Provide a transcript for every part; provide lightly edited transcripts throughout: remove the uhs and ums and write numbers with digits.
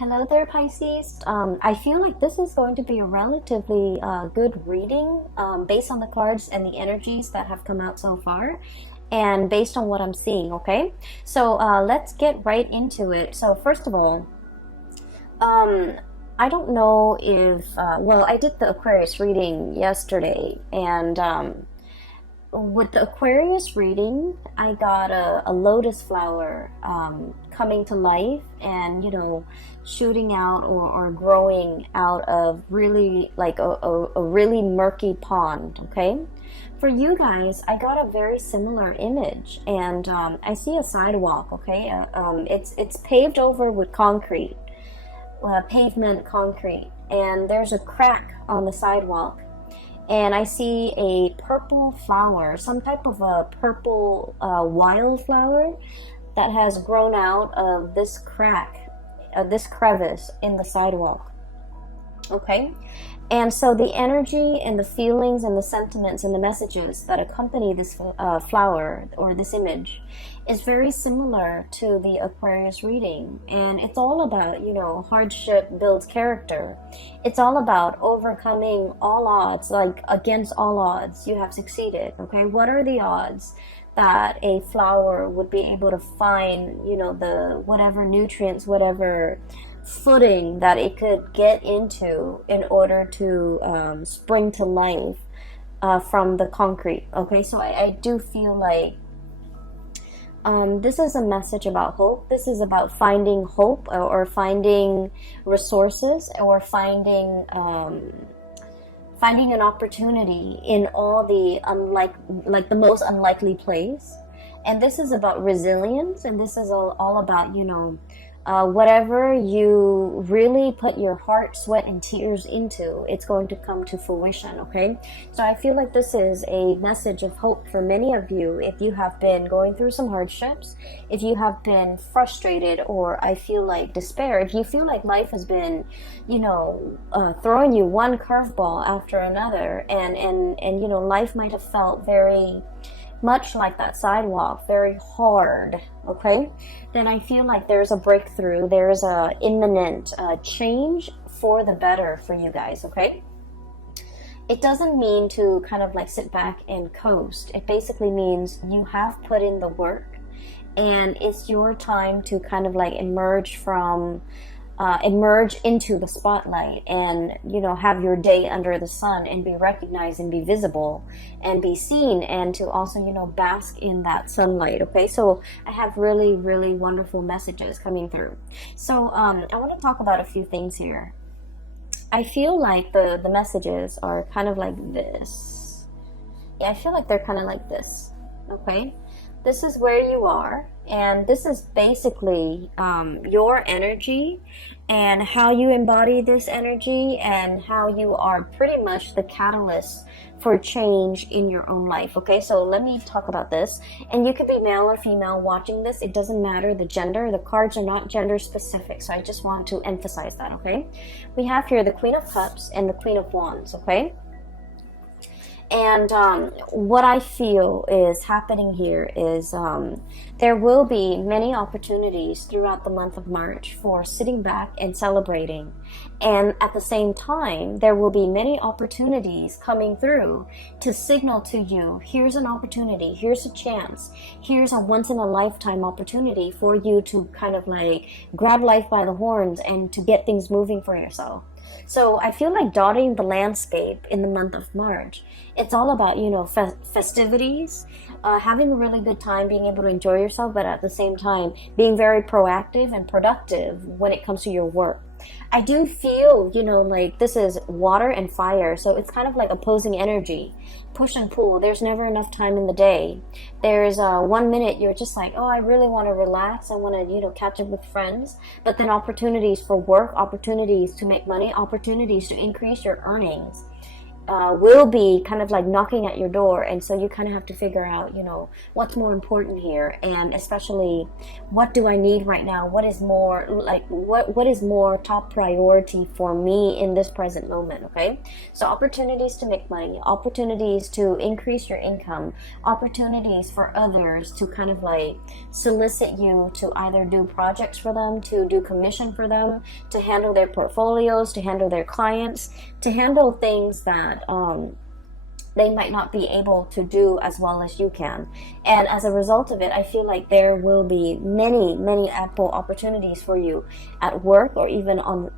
Hello there, Pisces. I feel like this is going to be a relatively good reading based on the cards and the energies that have come out so far and based on what I'm seeing, okay? So let's get right into it. So first of all, I don't know if, well, I did the Aquarius reading yesterday, and with the Aquarius reading, I got a lotus flower coming to life and, shooting out or growing out of really like a really murky pond, okay? For you guys, I got a very similar image, and I see a sidewalk, okay? It's paved over with concrete, pavement concrete, and there's a crack on the sidewalk. And I see a purple flower, some type of a purple wildflower that has grown out of this crack, this crevice in the sidewalk. Okay? And so the energy and the feelings and the sentiments and the messages that accompany this flower or this image is very similar to the Aquarius reading. And it's all about, hardship builds character. It's all about overcoming all odds, like against all odds, you have succeeded. Okay, what are the odds that a flower would be able to find, the whatever nutrients, whatever footing that it could get into in order to spring to life from the concrete. Okay, so I do feel like this is a message about hope. This is about finding hope or finding resources or finding an opportunity in all the like the most unlikely place. And this is about resilience, and this is all about whatever you really put your heart, sweat, and tears into, it's going to come to fruition, okay? So I feel like this is a message of hope for many of you if you have been going through some hardships, if you have been frustrated, or I feel like despair, if you feel like life has been, throwing you one curveball after another, and life might have felt very much like that sidewalk, very hard, okay? Then I feel like there's a breakthrough, there's a imminent change for the better for you guys, okay? It doesn't mean to kind of like sit back and coast. It basically means you have put in the work, and it's your time to kind of like emerge into the spotlight and have your day under the sun and be recognized and be visible and be seen, and to also bask in that sunlight. Okay, so I have really, really wonderful messages coming through. So I want to talk about a few things here. I feel like the messages are kind of like this. Yeah, I feel like they're kind of like this. Okay, this is where you are, and this is basically your energy and how you embody this energy and how you are pretty much the catalyst for change in your own life. Okay, so let me talk about this. And you could be male or female watching this. It doesn't matter the gender. The cards are not gender specific, so I just want to emphasize that, okay? We have here the Queen of Cups and the Queen of Wands, okay? And what I feel is happening here is there will be many opportunities throughout the month of March for sitting back and celebrating. And at the same time, there will be many opportunities coming through to signal to you, here's an opportunity, here's a chance, here's a once-in-a-lifetime opportunity for you to kind of like grab life by the horns and to get things moving for yourself. So I feel like dotting the landscape in the month of March. It's all about, festivities, having a really good time, being able to enjoy yourself, but at the same time, being very proactive and productive when it comes to your work. I do feel, like this is water and fire, so it's kind of like opposing energy, push and pull. There's never enough time in the day. There's 1 minute you're just like, oh, I really want to relax, I want to, catch up with friends, but then opportunities for work, opportunities to make money, opportunities to increase your earnings. will be kind of like knocking at your door, and so you kind of have to figure out, you know, what's more important here, and especially what do I need right now, what is more like what is more top priority for me in this present moment. Okay, so opportunities to make money, opportunities to increase your income, opportunities for others to kind of like solicit you to either do projects for them, to do commission for them, to handle their portfolios, to handle their clients, to handle things that they might not be able to do as well as you can. And as a result of it, I feel like there will be many ample opportunities for you at work, or even on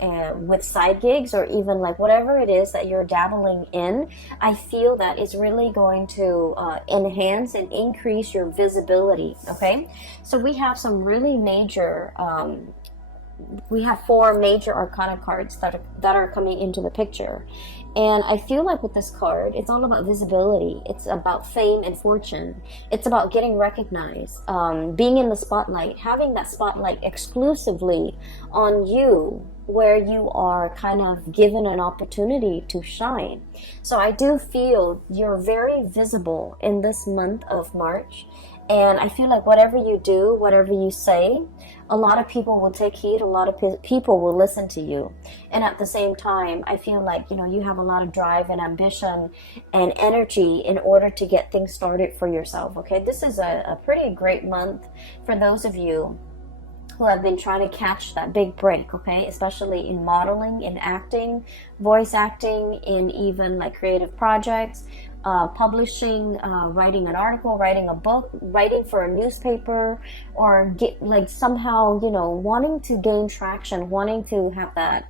with side gigs, or even like whatever it is that you're dabbling in. I feel that it's really going to enhance and increase your visibility. Okay, so we have some really major we have 4 major arcana cards that are coming into the picture. And I feel like with this card, it's all about visibility. It's about fame and fortune. It's about getting recognized, being in the spotlight, having that spotlight exclusively on you, where you are kind of given an opportunity to shine. So I do feel you're very visible in this month of March. And I feel like whatever you do, whatever you say, a lot of people will take heed, a lot of people will listen to you. And at the same time, I feel like, you know, you have a lot of drive and ambition and energy in order to get things started for yourself. Okay, this is a pretty great month for those of you who have been trying to catch that big break, okay, especially in modeling, in acting, voice acting, in even like creative projects, publishing, writing an article, writing a book, writing for a newspaper, or get like somehow, you know, wanting to gain traction, wanting to have that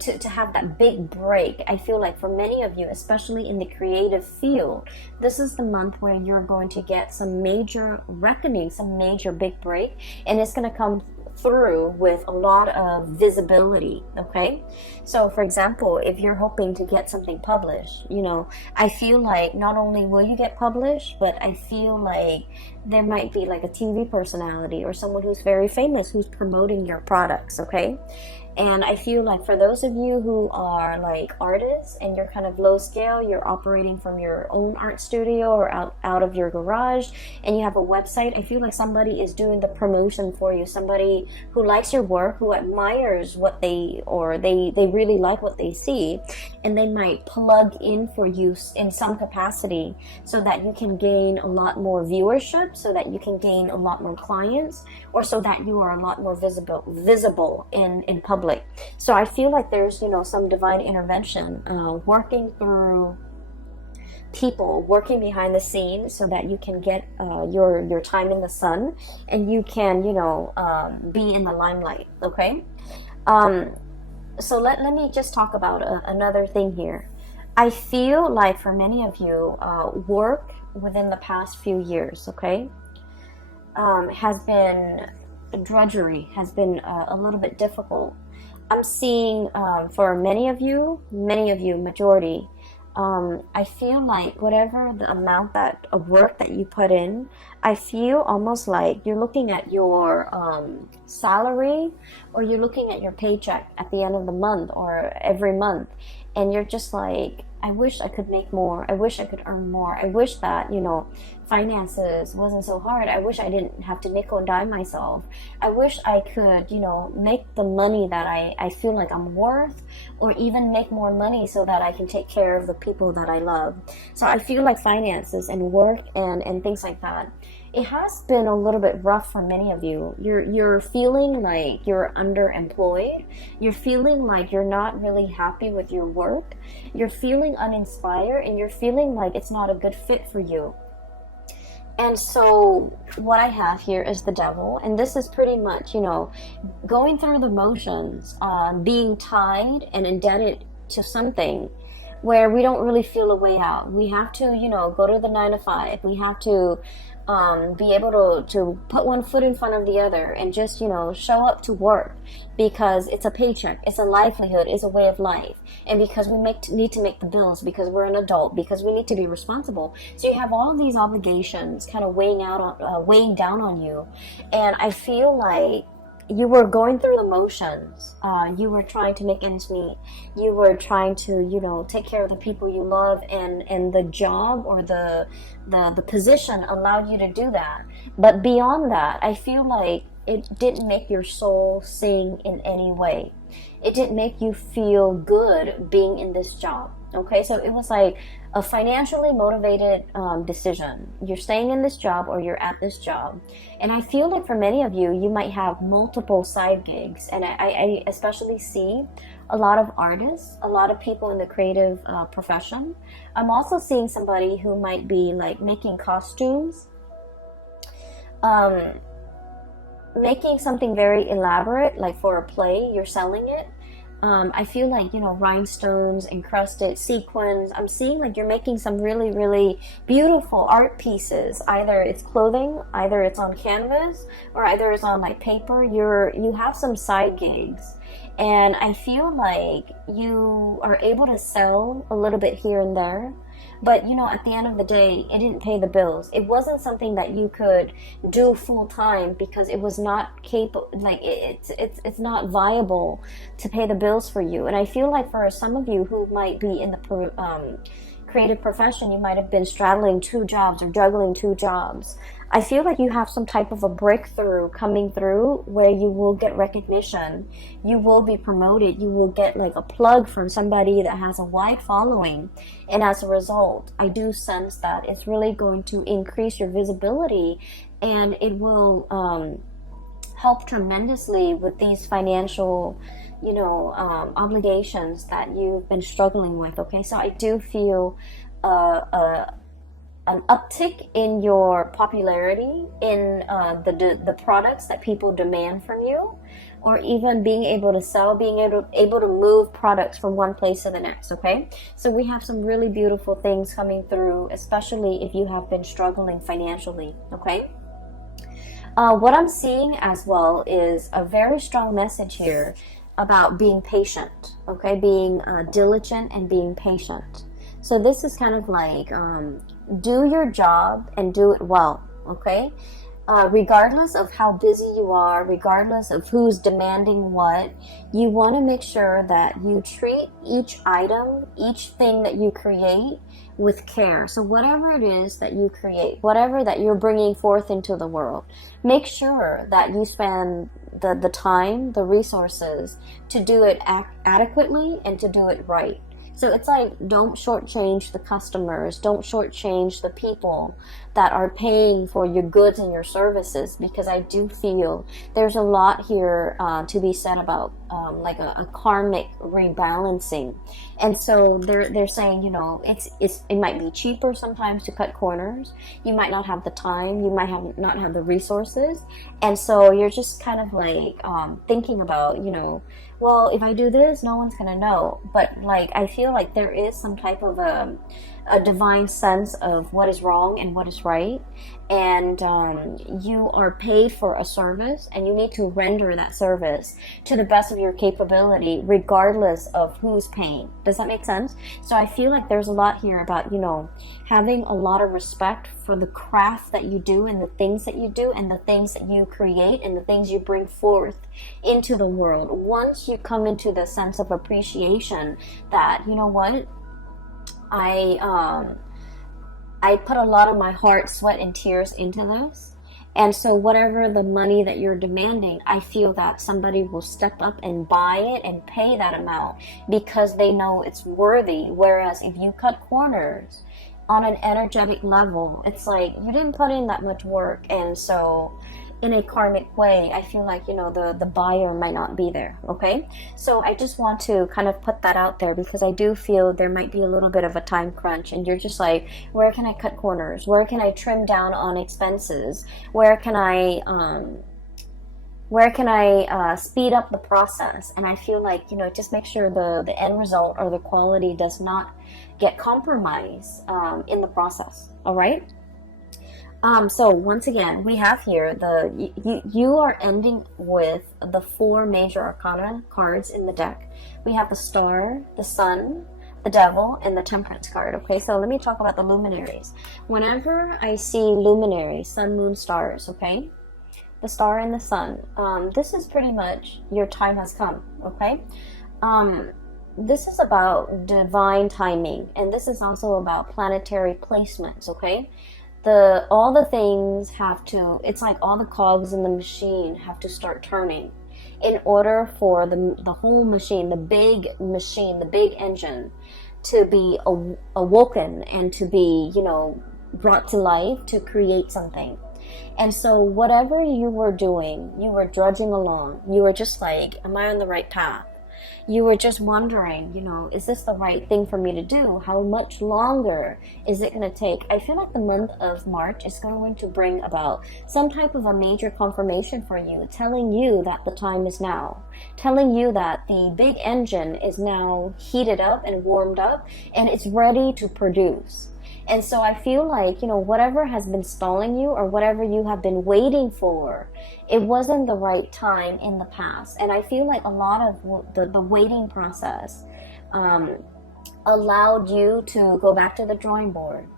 to have that big break. I feel like for many of you, especially in the creative field, this is the month where you're going to get some major reckoning, some major big break, and it's going to come through with a lot of visibility. Okay, so for example, if you're hoping to get something published, you know, I feel like not only will you get published, but I feel like there might be like a TV personality or someone who's very famous who's promoting your products. Okay, and I feel like for those of you who are like artists and you're kind of low scale, you're operating from your own art studio or out of your garage, and you have a website, I feel like somebody is doing the promotion for you. Somebody who likes your work, who admires what they really like what they see, and they might plug in for you in some capacity so that you can gain a lot more viewership, so that you can gain a lot more clients, or so that you are a lot more visible in public. So I feel like there's, you know, some divine intervention working through people, working behind the scenes, so that you can get your time in the sun, and you can, you know, be in the limelight. Okay, so let me just talk about another thing here. I feel like for many of you, work within the past few years, okay, has been drudgery, has been a little bit difficult. I'm seeing for many of you, majority, I feel like whatever the amount of work that you put in, I feel almost like you're looking at your salary, or you're looking at your paycheck at the end of the month or every month, and you're just like, I wish I could make more. I wish I could earn more. I wish that, you know, finances wasn't so hard. I wish I didn't have to nickel and dime myself. I wish I could, you know, make the money that I feel like I'm worth, or even make more money so that I can take care of the people that I love. So I feel like finances and work and things like that, it has been a little bit rough for many of you. You're feeling like you're underemployed. You're feeling like you're not really happy with your work. You're feeling uninspired, and you're feeling like it's not a good fit for you. And so what I have here is the devil, and this is pretty much, you know, going through the motions, being tied and indebted to something where we don't really feel a way out. We have to, you know, go to the 9 to 5. We have to be able to put one foot in front of the other and just, you know, show up to work, because it's a paycheck, it's a livelihood, it's a way of life, and because we need to make the bills, because we're an adult, because we need to be responsible. So you have all of these obligations kind of weighing down on you, and I feel like you were going through the motions. You were trying to make ends meet. You were trying to, you know, take care of the people you love, and the job or the position allowed you to do that. But beyond that, I feel like it didn't make your soul sing in any way. It didn't make you feel good being in this job. Okay, so it was like a financially motivated decision. You're staying in this job or you're at this job. And I feel like for many of you, you might have multiple side gigs. And I especially see a lot of artists, a lot of people in the creative profession. I'm also seeing somebody who might be like making costumes, making something very elaborate, like for a play, you're selling it. I feel like, you know, rhinestones, encrusted sequins. I'm seeing like you're making some really, really beautiful art pieces. Either it's clothing, either it's on canvas, or either it's on like paper. You have some side gigs. And I feel like you are able to sell a little bit here and there. But, you know, at the end of the day, it didn't pay the bills. It wasn't something that you could do full time because it was not capable, like it's not viable to pay the bills for you. And I feel like for some of you who might be in the creative profession, you might have been straddling two jobs or juggling two jobs. I feel like you have some type of a breakthrough coming through where you will get recognition, you will be promoted, you will get like a plug from somebody that has a wide following, and as a result, I do sense that it's really going to increase your visibility, and it will help tremendously with these financial, you know, obligations that you've been struggling with. Okay, so I do feel an uptick in your popularity in the products that people demand from you, or even being able to sell, being able to move products from one place to the next. Okay, so we have some really beautiful things coming through, especially if you have been struggling financially. Okay, what I'm seeing as well is a very strong message here about being patient. Okay, being diligent and being patient. So this is kind of like do your job and do it well, okay? Regardless of how busy you are, regardless of who's demanding what, you want to make sure that you treat each item, each thing that you create with care. So whatever it is that you create, whatever that you're bringing forth into the world, make sure that you spend the time, the resources to do it adequately and to do it right. So it's like, don't shortchange the customers, don't shortchange the people that are paying for your goods and your services, because I do feel there's a lot here to be said about like a karmic rebalancing. And so they're saying, you know, it might be cheaper sometimes to cut corners. You might not have the time, you might not have the resources, and so you're just kind of like thinking about, you know, well, if I do this, no one's gonna know. But like, I feel like there is some type of a divine sense of what is wrong and what is right, and you are paid for a service, and you need to render that service to the best of your capability, regardless of who's paying. Does that make sense? So I feel like there's a lot here about, you know, having a lot of respect for the craft that you do and the things that you do and the things that you create and the things you bring forth into the world. Once you come into the sense of appreciation that, you know what, I put a lot of my heart, sweat, and tears into this. And so whatever the money that you're demanding, I feel that somebody will step up and buy it and pay that amount because they know it's worthy. Whereas if you cut corners on an energetic level, it's like you didn't put in that much work. And so in a karmic way, I feel like, you know, the buyer might not be there. Okay, so I just want to kind of put that out there because I do feel there might be a little bit of a time crunch, and you're just like, where can I cut corners? Where can I trim down on expenses? Where can I speed up the process? And I feel like, you know, just make sure the end result or the quality does not get compromised in the process. All right. So once again, we have here you are ending with the 4 major arcana cards in the deck. We have the Star, the Sun, the Devil, and the Temperance card. Okay, so let me talk about the luminaries. Whenever I see luminaries, sun, moon, stars, okay, the star and the sun, this is pretty much your time has come, okay? This is about divine timing, and this is also about planetary placements, okay? All the things have to, it's like all the cogs in the machine have to start turning in order for the whole machine, the big engine, to be awoken and to be, you know, brought to life to create something. And so whatever you were doing, you were drudging along. You were just like, am I on the right path? You were just wondering, you know, is this the right thing for me to do? How much longer is it going to take? I feel like the month of March is going to bring about some type of a major confirmation for you, telling you that the time is now, telling you that the big engine is now heated up and warmed up and it's ready to produce. And so I feel like, you know, whatever has been stalling you or whatever you have been waiting for, it wasn't the right time in the past. And I feel like a lot of the waiting process allowed you to go back to the drawing board,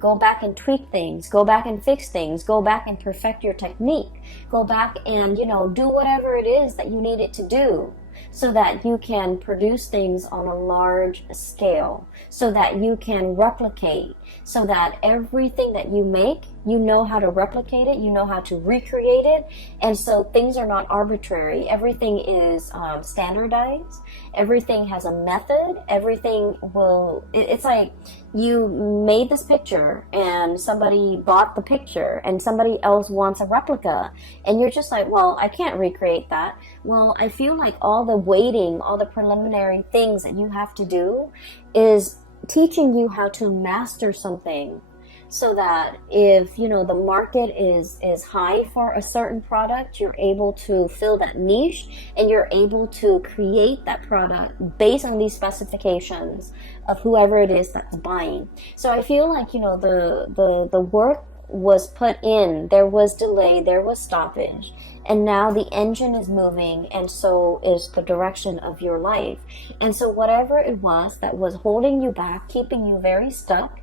go back and tweak things, go back and fix things, go back and perfect your technique, go back and, you know, do whatever it is that you needed to do, so that you can produce things on a large scale, so that you can replicate, so that everything that you make, you know how to replicate it, you know how to recreate it, and so things are not arbitrary. Everything is standardized, everything has a method, everything will, it's like you made this picture and somebody bought the picture and somebody else wants a replica, and you're just like, well, I can't recreate that. Well, I feel like all the waiting, all the preliminary things that you have to do is teaching you how to master something, so that if, you know, the market is high for a certain product, you're able to fill that niche and you're able to create that product based on these specifications of whoever it is that's buying. So I feel like, you know, the work was put in, there was delay, there was stoppage, and now the engine is moving, and so is the direction of your life. And so whatever it was that was holding you back, keeping you very stuck,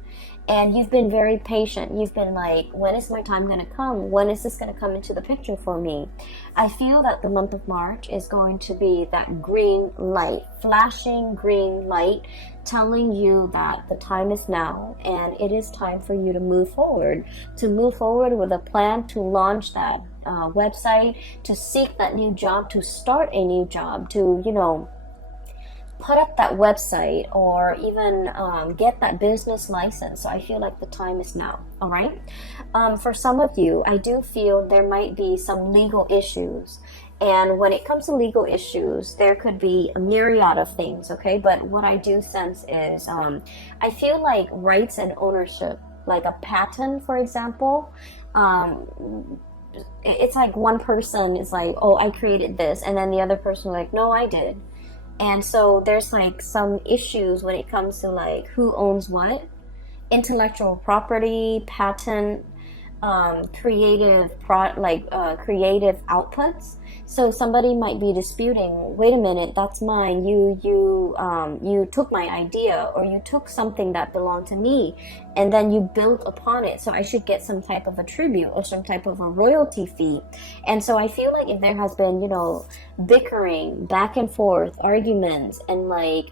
and you've been very patient, you've been like, when is my time going to come? When is this going to come into the picture for me? I feel that the month of March is going to be that green light, flashing green light, telling you that the time is now and it is time for you to move forward with a plan to launch that website, to seek that new job, to start a new job, to, you know, put up that website, or even get that business license. So I feel like the time is now. All right. For some of you, I do feel there might be some legal issues. And when it comes to legal issues, there could be a myriad of things. Okay. But what I do sense is I feel like rights and ownership, like a patent, for example, it's like one person is like, oh, I created this. And then the other person like, no, I did. And so there's like some issues when it comes to like who owns what, intellectual property, patent, creative outputs. So somebody might be disputing, wait a minute, that's mine. You took my idea, or you took something that belonged to me, and then you built upon it. So I should get some type of a tribute or some type of a royalty fee. And so I feel like if there has been, you know, bickering, back and forth, arguments, and like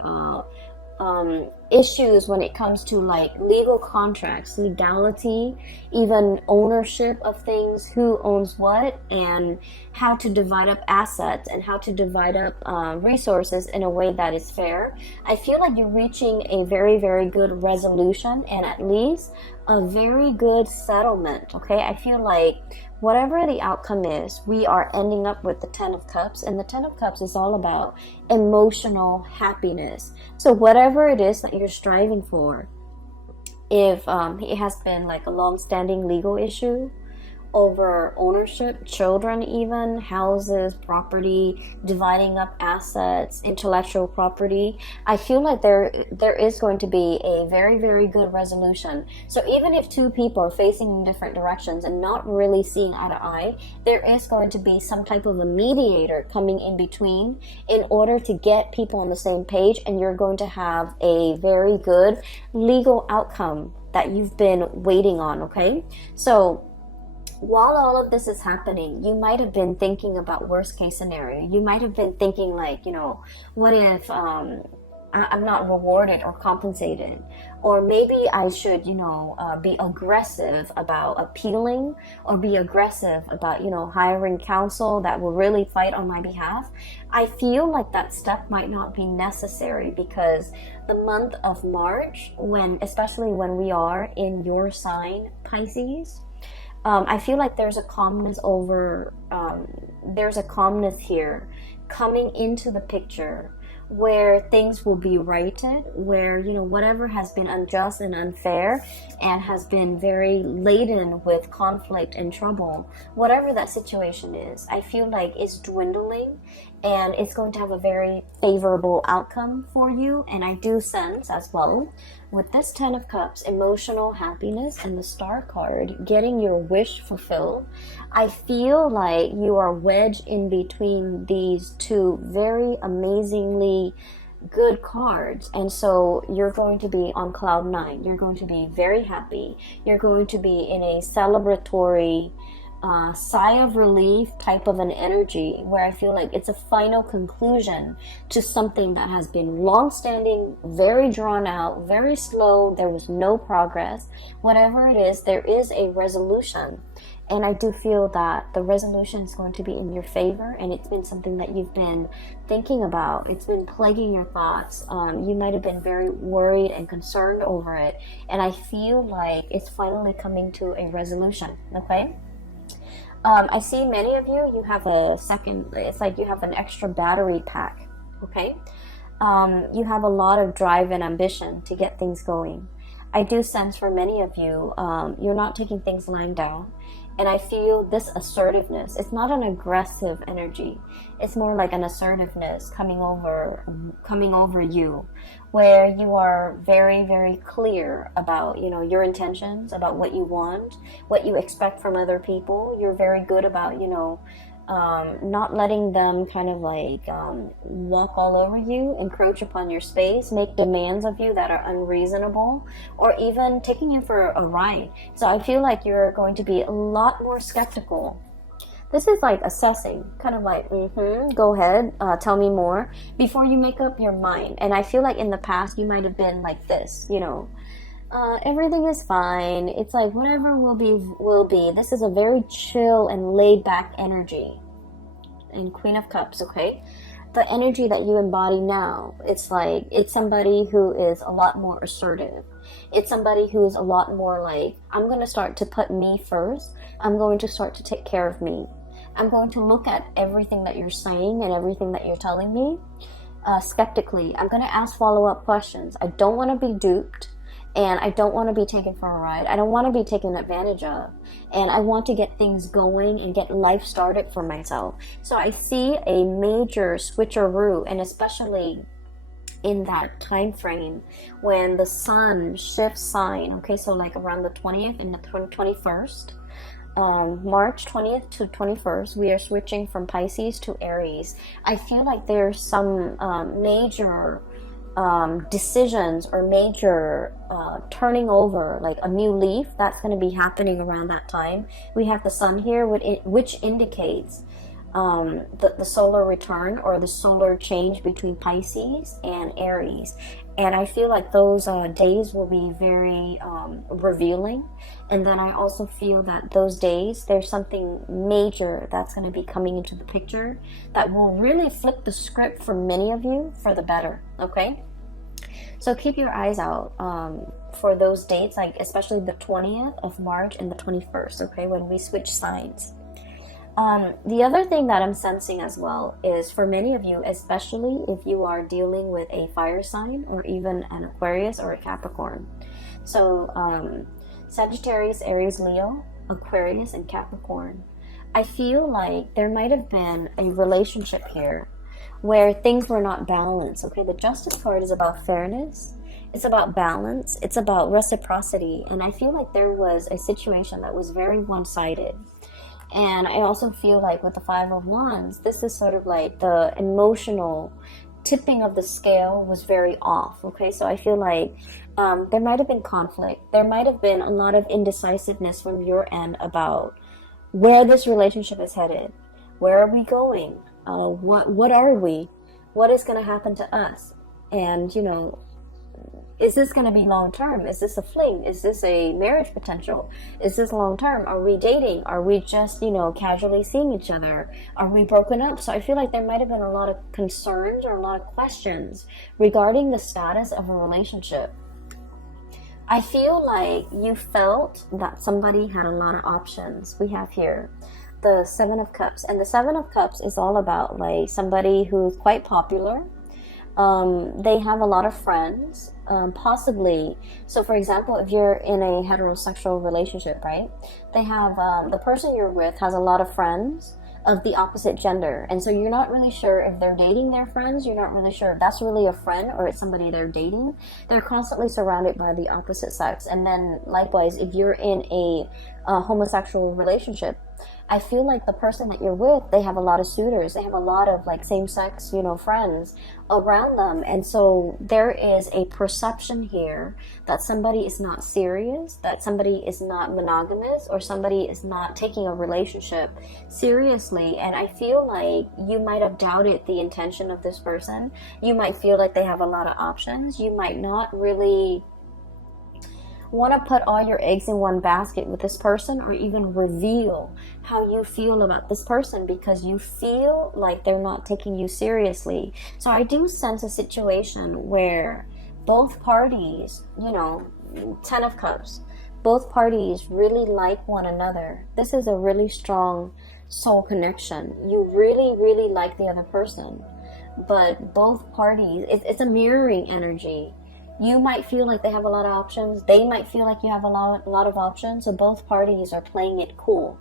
issues when it comes to like legal contracts, legality, even ownership of things, who owns what, and how to divide up assets and how to divide up resources in a way that is fair. I feel like you're reaching a very, very good resolution, and at least a very good settlement. Okay, I feel like whatever the outcome is, we are ending up with the 10 of Cups, and the 10 of Cups is all about emotional happiness. So whatever it is that you're striving for, if it has been like a long-standing legal issue over ownership, children, even houses, property, dividing up assets, intellectual property, I feel like there is going to be a very, very good resolution. So even if two people are facing in different directions and not really seeing eye to eye, there is going to be some type of a mediator coming in between in order to get people on the same page, and you're going to have a very good legal outcome that you've been waiting on. Okay, so while all of this is happening, you might have been thinking about worst case scenario. You might have been thinking like, what if I'm not rewarded or compensated? Or maybe I should, be aggressive about appealing, or be aggressive about, hiring counsel that will really fight on my behalf. I feel like that step might not be necessary, because the month of March, especially when we are in your sign, Pisces, I feel like there's a calmness here coming into the picture, where things will be righted, where, whatever has been unjust and unfair and has been very laden with conflict and trouble, whatever that situation is, I feel like it's dwindling, and it's going to have a very favorable outcome for you. And I do sense as well, with this 10 of Cups, emotional happiness, and the Star card, getting your wish fulfilled, I feel like you are wedged in between these two very amazingly good cards. And so you're going to be on cloud 9. You're going to be very happy. You're going to be in a celebratory sigh of relief type of an energy, where I feel like it's a final conclusion to something that has been long-standing, very drawn out, very slow. There was no progress. Whatever it is, there is a resolution. And I do feel that the resolution is going to be in your favor, and it's been something that you've been thinking about. It's been plaguing your thoughts. You might have been very worried and concerned over it. And I feel like it's finally coming to a resolution, okay? I see many of you, you have it's like you have an extra battery pack, okay? You have a lot of drive and ambition to get things going. I do sense for many of you, you're not taking things lying down. And I feel this assertiveness. It's not an aggressive energy. It's more like an assertiveness coming over you, where you are very, very clear about, your intentions, about what you want, what you expect from other people. You're very good about, not letting them kind of like walk all over you, encroach upon your space, make demands of you that are unreasonable, or even taking you for a ride. So I feel like you're going to be a lot more skeptical. This is like assessing, kind of like, go ahead, tell me more, before you make up your mind. And I feel like in the past you might have been like this, everything is fine. It's like whatever will be, will be. This is a very chill and laid back energy. And Queen of Cups, okay? The energy that you embody now, it's like, it's somebody who is a lot more assertive. It's somebody who is a lot more like, I'm going to start to put me first. I'm going to start to take care of me. I'm going to look at everything that you're saying and everything that you're telling me skeptically. I'm going to ask follow-up questions. I don't want to be duped. And I don't want to be taken for a ride. I don't want to be taken advantage of. And I want to get things going and get life started for myself. So I see a major switcheroo, and especially in that time frame when the sun shifts sign. Okay, so like around the 20th and the 21st. March 20th to 21st, we are switching from Pisces to Aries. I feel like there's some major decisions or major turning over, like a new leaf that's going to be happening around that time. We have the sun here, which indicates the solar return or the solar change between Pisces and Aries. And I feel like those days will be very revealing. And then I also feel that those days, there's something major that's going to be coming into the picture that will really flip the script for many of you for the better, okay? So keep your eyes out for those dates, like especially the 20th of March and the 21st, okay, when we switch signs. The other thing that I'm sensing as well is for many of you, especially if you are dealing with a fire sign or even an Aquarius or a Capricorn. So Sagittarius, Aries, Leo, Aquarius, and Capricorn. I feel like there might have been a relationship here where things were not balanced. Okay, the Justice card is about fairness. It's about balance. It's about reciprocity. And I feel like there was a situation that was very one-sided. And I also feel like with the Five of Wands, this is sort of like the emotional tipping of the scale was very off. Okay, so I feel like there might have been conflict. There might have been a lot of indecisiveness from your end about where this relationship is headed. Where are we going? What are we? What is going to happen to us? And, you know, is this going to be long term? Is this a fling? Is this a marriage potential? Is this long term? Are we dating? Are we just, you know, casually seeing each other? Are we broken up? So I feel like there might have been a lot of concerns or a lot of questions regarding the status of a relationship. I feel like you felt that somebody had a lot of options. We have here the Seven of Cups, and the Seven of Cups is all about like somebody who's quite popular. They have a lot of friends, possibly. So for example, if you're in a heterosexual relationship, right, they have the person you're with has a lot of friends of the opposite gender, and so you're not really sure if they're dating their friends. You're not really sure if that's really a friend or it's somebody they're dating. They're constantly surrounded by the opposite sex. And then likewise, if you're in a homosexual relationship, I feel like the person that you're with, they have a lot of suitors. They have a lot of like same-sex, you know, friends around them. And so there is a perception here that somebody is not serious, that somebody is not monogamous, or somebody is not taking a relationship seriously. And I feel like you might have doubted the intention of this person. You might feel like they have a lot of options. You might not really want to put all your eggs in one basket with this person, or even reveal how you feel about this person, because you feel like they're not taking you seriously. So I do sense a situation where both parties, you know, 10 of Cups, both parties really like one another. This is a really strong soul connection. You really, really like the other person, but both parties, it's a mirroring energy. You might feel like they have a lot of options. They might feel like you have a lot of options. So both parties are playing it cool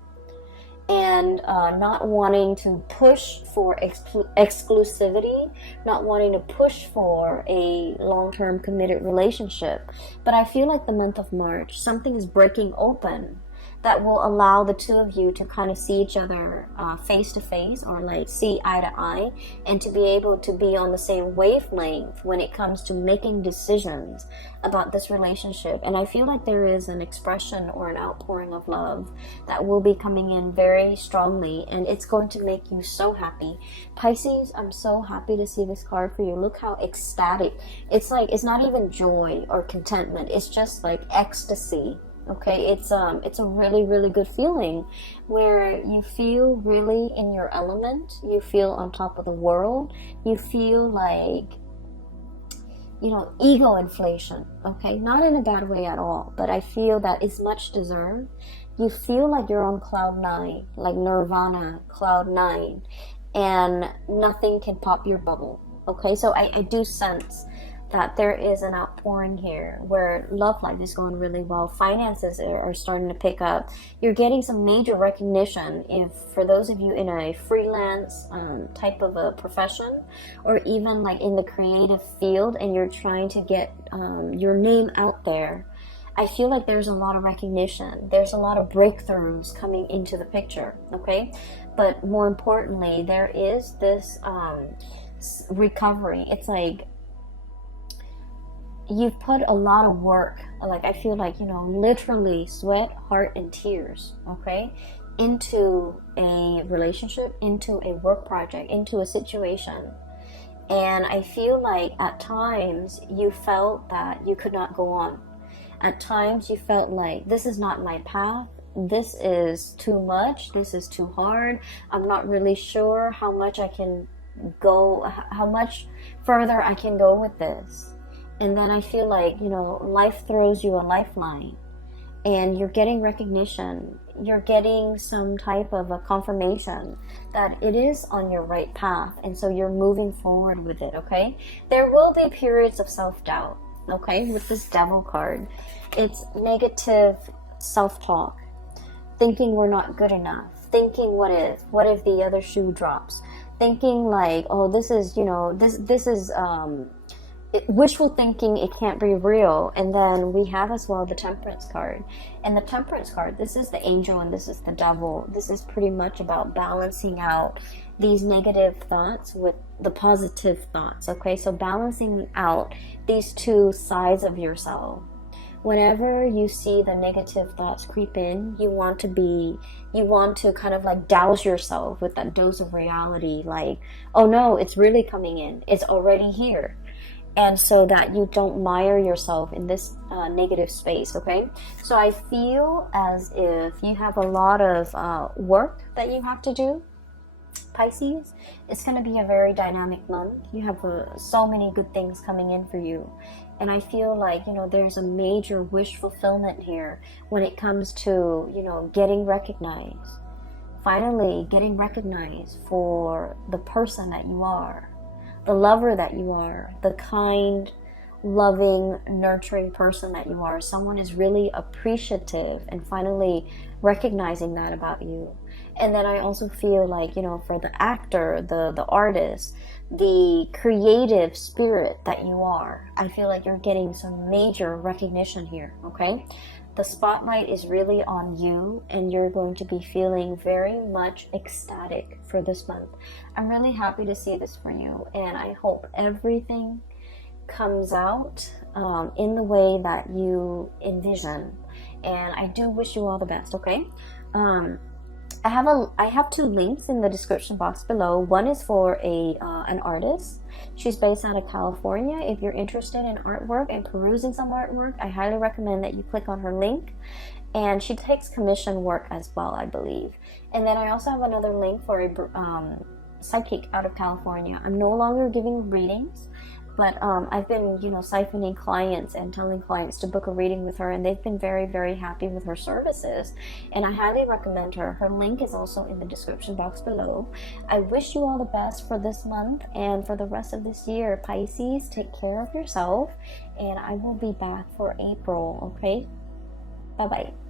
and not wanting to push for exclusivity, not wanting to push for a long-term committed relationship. But I feel like the month of March, something is breaking open that will allow the two of you to kind of see each other face to face, or like see eye to eye, and to be able to be on the same wavelength when it comes to making decisions about this relationship. And I feel like there is an expression or an outpouring of love that will be coming in very strongly, and it's going to make you so happy. Pisces, I'm so happy to see this card for you. Look how ecstatic. It's like, it's not even joy or contentment. It's just like ecstasy. Okay, it's a really, really good feeling where you feel really in your element. You feel on top of the world. You feel like, you know, ego inflation. Okay, not in a bad way at all, but I feel that it's much deserved. You feel like you're on cloud 9, like Nirvana, cloud 9, and nothing can pop your bubble. Okay, so I do sense that there is an outpouring here where love life is going really well. Finances are starting to pick up. You're getting some major recognition. If for those of you in a freelance type of a profession, or even like in the creative field, and you're trying to get your name out there, I feel like there's a lot of recognition. There's a lot of breakthroughs coming into the picture, okay? But more importantly, there is this recovery. It's like you've put a lot of work, like I feel like, you know, literally sweat, heart, and tears, okay, into a relationship, into a work project, into a situation. And I feel like at times you felt that you could not go on. At times you felt like, this is not my path. This is too much. This is too hard. I'm not really sure how much I can go, how much further I can go with this. And then I feel like, you know, life throws you a lifeline, and you're getting recognition. You're getting some type of a confirmation that it is on your right path. And so you're moving forward with it, okay? There will be periods of self-doubt, okay? With this Devil card, it's negative self-talk, thinking we're not good enough, thinking what if the other shoe drops, thinking like, oh, this is, you know, this is wishful thinking, it can't be real. And then we have as well the Temperance card. And the Temperance card, this is the angel and this is the devil. This is pretty much about balancing out these negative thoughts with the positive thoughts, okay? So balancing out these two sides of yourself. whenever you see the negative thoughts creep in, you want to kind of like douse yourself with that dose of reality, like, oh no, it's really coming in, it's already here. And so that you don't mire yourself in this negative space, okay? So I feel as if you have a lot of work that you have to do, Pisces. It's going to be a very dynamic month. You have so many good things coming in for you. And I feel like, there's a major wish fulfillment here when it comes to, getting recognized. Finally, getting recognized for the person that you are, the lover that you are, the kind, loving, nurturing person that you are. Someone is really appreciative and finally recognizing that about you. And then I also feel like, for the actor, the artist, the creative spirit that you are, I feel like you're getting some major recognition here, okay? The spotlight is really on you, and you're going to be feeling very much ecstatic for this month. I'm really happy to see this for you, and I hope everything comes out in the way that you envision. And I do wish you all the best, okay? I have 2 links in the description box below. One is for an artist. She's based out of California. If you're interested in artwork and perusing some artwork, I highly recommend that you click on her link. And she takes commission work as well, I believe. And then I also have another link for a psychic out of California. I'm no longer giving readings, but I've been, siphoning clients and telling clients to book a reading with her, and they've been very, very happy with her services. And I highly recommend her. Her link is also in the description box below. I wish you all the best for this month and for the rest of this year. Pisces, take care of yourself, and I will be back for April, okay? Bye-bye.